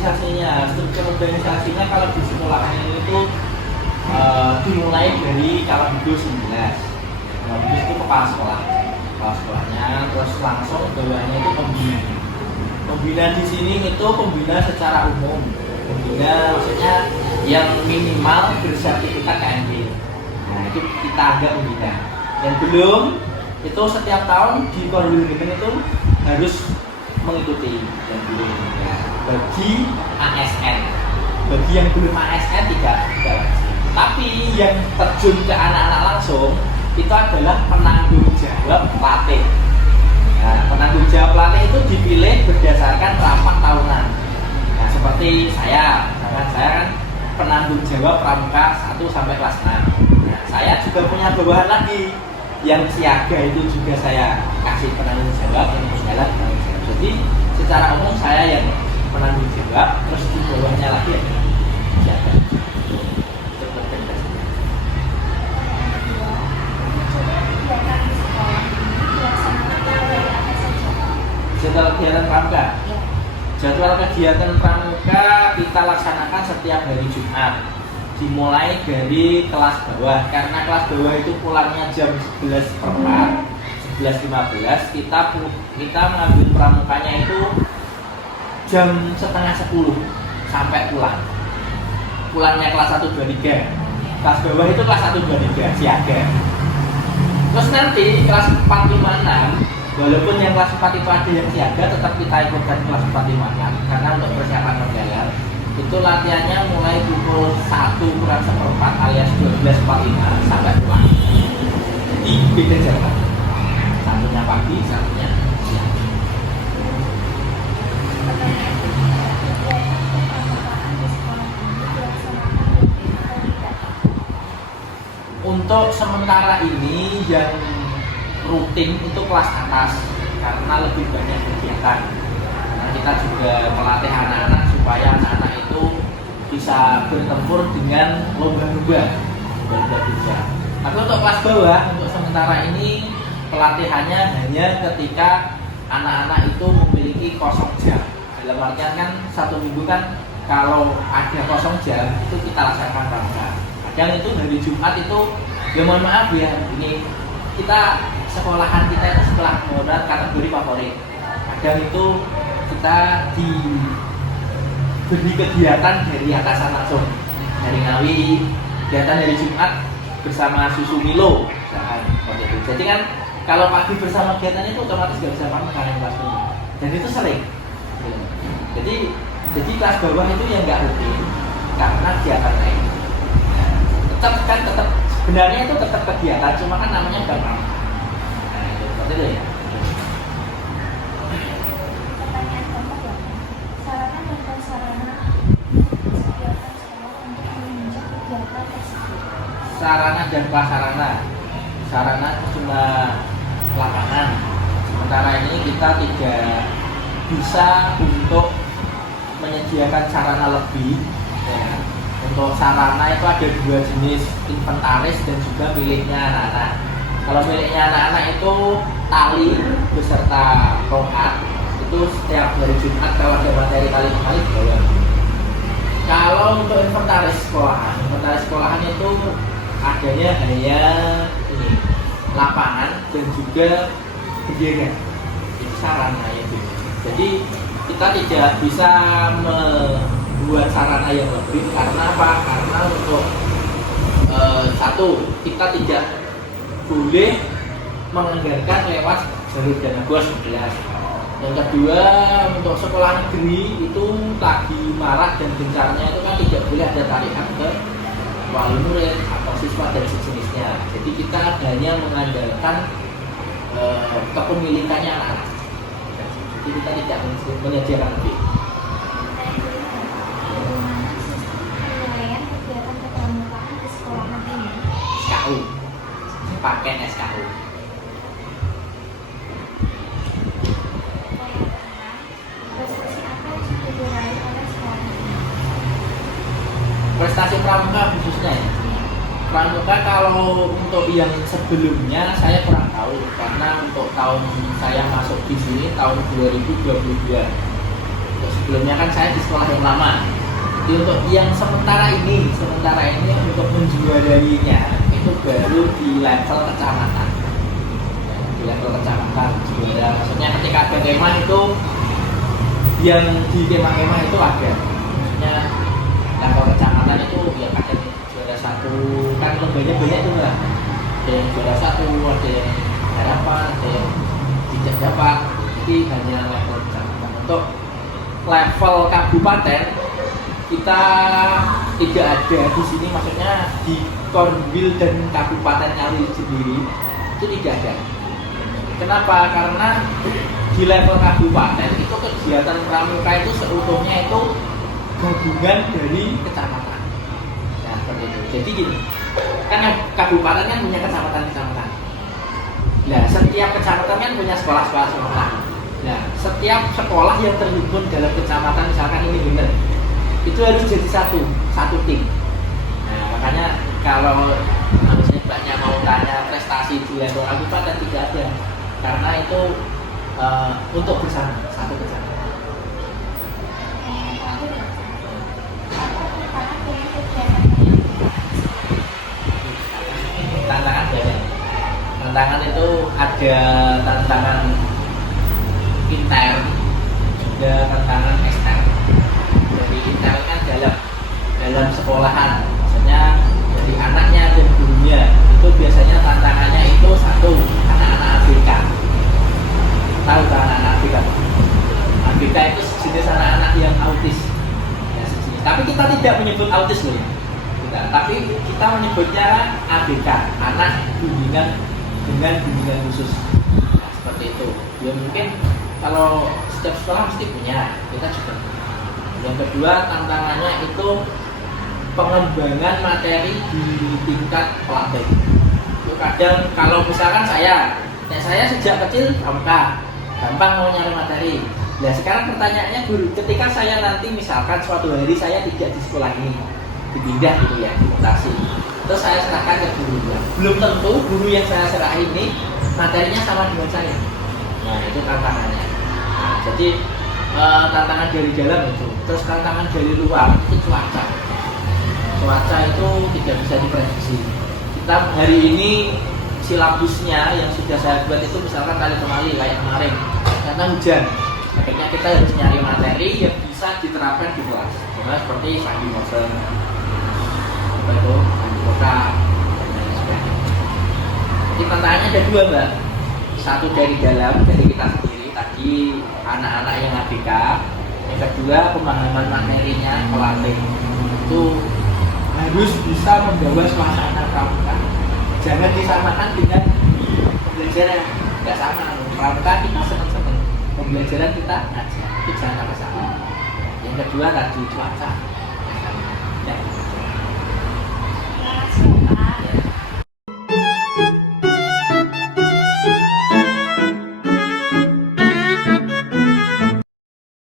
organisasinya, struktur organisasinya kalau di sekolah ini itu dimulai dari Kalabigo 19. Kalabigo itu kepala sekolah, kepala sekolahnya, terus langsung bawahnya itu pembina. Pembina di sini itu pembina secara umum, pembina maksudnya yang minimal bersertifikat KMP. Nah itu kita anggap pembina. Yang belum itu setiap tahun di Korwil itu harus mengikuti yang belum. Ya. Bagi ASN, bagi yang belum ASN tidak wajib. Tapi yang terjun ke anak-anak langsung itu adalah penanggung jawab pelatih. Nah, penanggung jawab pelatih itu dipilih berdasarkan rapat tahunan. Nah, seperti saya kan penanggung jawab pramuka 1 sampai kelas 6. Nah, saya juga punya bawahan lagi yang siaga itu juga saya kasih penanggung jawab, yang jalan penanggung jawab. Jadi secara umum saya yang penanggung jawab, terus di bawahnya lagi ya siaga. Jadwal kegiatan pramuka. Jadwal kegiatan pramuka kita laksanakan setiap hari Jumat. Dimulai dari kelas bawah, karena kelas bawah itu pulangnya jam 11.15, 11.15 kita mengambil pramukanya itu jam setengah 10 sampai pulang. Pulangnya kelas 1, 2, 3. Kelas bawah itu kelas 1, 2, 3 siaga. Terus nanti kelas 4, 5, 6 walaupun yang kelas 4 itu ada yang siaga, tetap kita ikutkan kelas 4, 5, 6 karena untuk persiapan mendalam itu latihannya mulai pukul 1:04 alias 12.45 sampai pulang. Jadi beda jam, satunya pagi, satunya siang. Untuk sementara ini yang rutin itu kelas atas karena lebih banyak kegiatan. Nah, kita juga melatih anak-anak supaya anak-anak itu bisa bertempur dengan lomba-lomba. Tapi untuk kelas bawah untuk sementara ini pelatihannya hanya ketika anak-anak itu memiliki kosong jam. Dalam artian kan 1 minggu kan kalau ada kosong jam itu kita laksanakan pramuka. Kadang itu hari Jumat itu ya mohon maaf ya, ini kita sekolahan kita itu sekolah menurut kategori favorit. Kadang itu kita diberi kegiatan dari atasan langsung, dari Ngawi, kegiatan dari Jumat bersama susu Milo, jadi kan kalau pagi bersama kegiatan itu otomatis nggak bisa pramuka yang kelas bawah, dan itu sering. Jadi kelas bawah itu yang nggak rutin karena kegiatan lain. Tetap sebenarnya itu tetap kegiatan, cuma kan namanya bukan pramuka. Nah, itu seperti itu ya. Pertanyaan keempat ya, sarana dan prasarana kegiatan sekolah untuk menunjang kegiatan tersebut. Sarana dan prasarana, sarana cuma lapangan. Sementara ini kita tidak bisa untuk menyediakan sarana lebih. Ya. Untuk sarana itu ada 2 jenis, inventaris dan juga miliknya anak-anak. Kalau miliknya anak-anak itu tali beserta tongkat, itu setiap hari Jumat kalau ada materi tali dibawa. Kalau untuk inventaris sekolahan itu adanya hanya ini, lapangan dan juga bendera. Itu sarana itu. Jadi kita tidak bisa membuat sarana yang lebih karena apa? Karena untuk satu, kita tidak boleh menganggarkan lewat jalur dana bos 11. Yang kedua, untuk sekolah negeri itu lagi marak dan gencarnya itu kan tidak boleh ada tarikan ke wali murid atau siswa dan sejenisnya. Jadi kita hanya mengandalkan kepemilikannya anak. Jadi kita tidak menyediakan lebih. Penilaian kegiatan kepramukaan di sekolahan ini. SKU, pakai SKU. Prestasi apa yang sudah diraih oleh sekolah ini? Prestasi pramuka khususnya ya. Pramuka kalau untuk yang sebelumnya saya kurang tahu karena untuk tahun saya masuk di sini tahun 2022. Sebelumnya kan saya di sekolah yang lama. Jadi untuk yang sementara ini untuk menjuarainya itu baru di level kecamatan. Di level kecamatan juara. Maksudnya ketika ada kemah itu yang di kemah-kemah itu ada. Maksudnya level kecamatan itu ya ada juara 1, kan lombanya banyak tuh lah. Ada yang juara 1, ada yang harapan, ada yang tidak dapat. Jadi hanya level kecamatan. Untuk level kabupaten kita tidak ada di sini, maksudnya di Korwil dan Kabupaten Ngawi sendiri itu tidak ada. Kenapa? Karena di level kabupaten itu kegiatan pramuka itu seutuhnya itu gabungan dari kecamatan. Nah seperti itu. Jadi gini, kan kabupaten kan punya kecamatan-kecamatan. Nah setiap kecamatan kan punya sekolah-sekolah sekolah. Nah setiap sekolah yang terhimpun dalam kecamatan, misalkan ini benar, itu harus jadi satu tim. Nah makanya kalau misalnya banyak mau tanya prestasi di level kabupaten tidak ada, karena itu untuk bersama satu kecamatan. Tantangan banyak. Tantangan itu ada tantangan intern, juga tantangan ekstern. Dari intern kan dalam sekolahan, maksudnya dari anaknya dan gurunya itu biasanya tantangannya itu satu, anak-anak ABK. Tahu kan anak-anak ABK? ABK itu sejenis anak-anak yang autis ya, sejenis. Tapi kita tidak menyebut autis loh ya, tapi kita menyebutnya ABK, anak bimbingan dengan bimbingan khusus. Nah, seperti itu ya, mungkin kalau setiap sekolah mesti punya, kita juga. Yang kedua tantangannya itu pengembangan materi di tingkat pelatih. Itu kadang kalau misalkan saya sejak kecil gampang mau nyari materi. Nah sekarang pertanyaannya guru, ketika saya nanti misalkan suatu hari saya tidak di sekolah ini, dipindah gitu ya, dimutasi, terus saya serahkan ke gurunya, belum tentu guru yang saya serah ini materinya sama dengan saya. Nah itu tantangannya. Nah, jadi tantangan dari dalam itu, terus tantangan dari luar itu cuaca itu tidak bisa diprediksi. Kita hari ini silabusnya yang sudah saya buat itu misalkan kali kemari kayak kemarin karena hujan, akhirnya kita harus nyari materi yang bisa diterapkan di kelas. Nah, seperti Sandi Mosen, apa itu, Sandi Kota, dan lain sebagainya. Jadi tantangannya ada dua mbak, satu dari dalam, dari kita sendiri tadi anak-anak yang ABK, yang kedua pemahaman materinya pelatih itu harus bisa membawa suasana pramuka. Jangan disamakan dengan pembelajaran, nggak sama. Pramuka kita seneng-seneng, pembelajaran kita ngajar, itu jangan sama. Yang kedua tadi cuaca.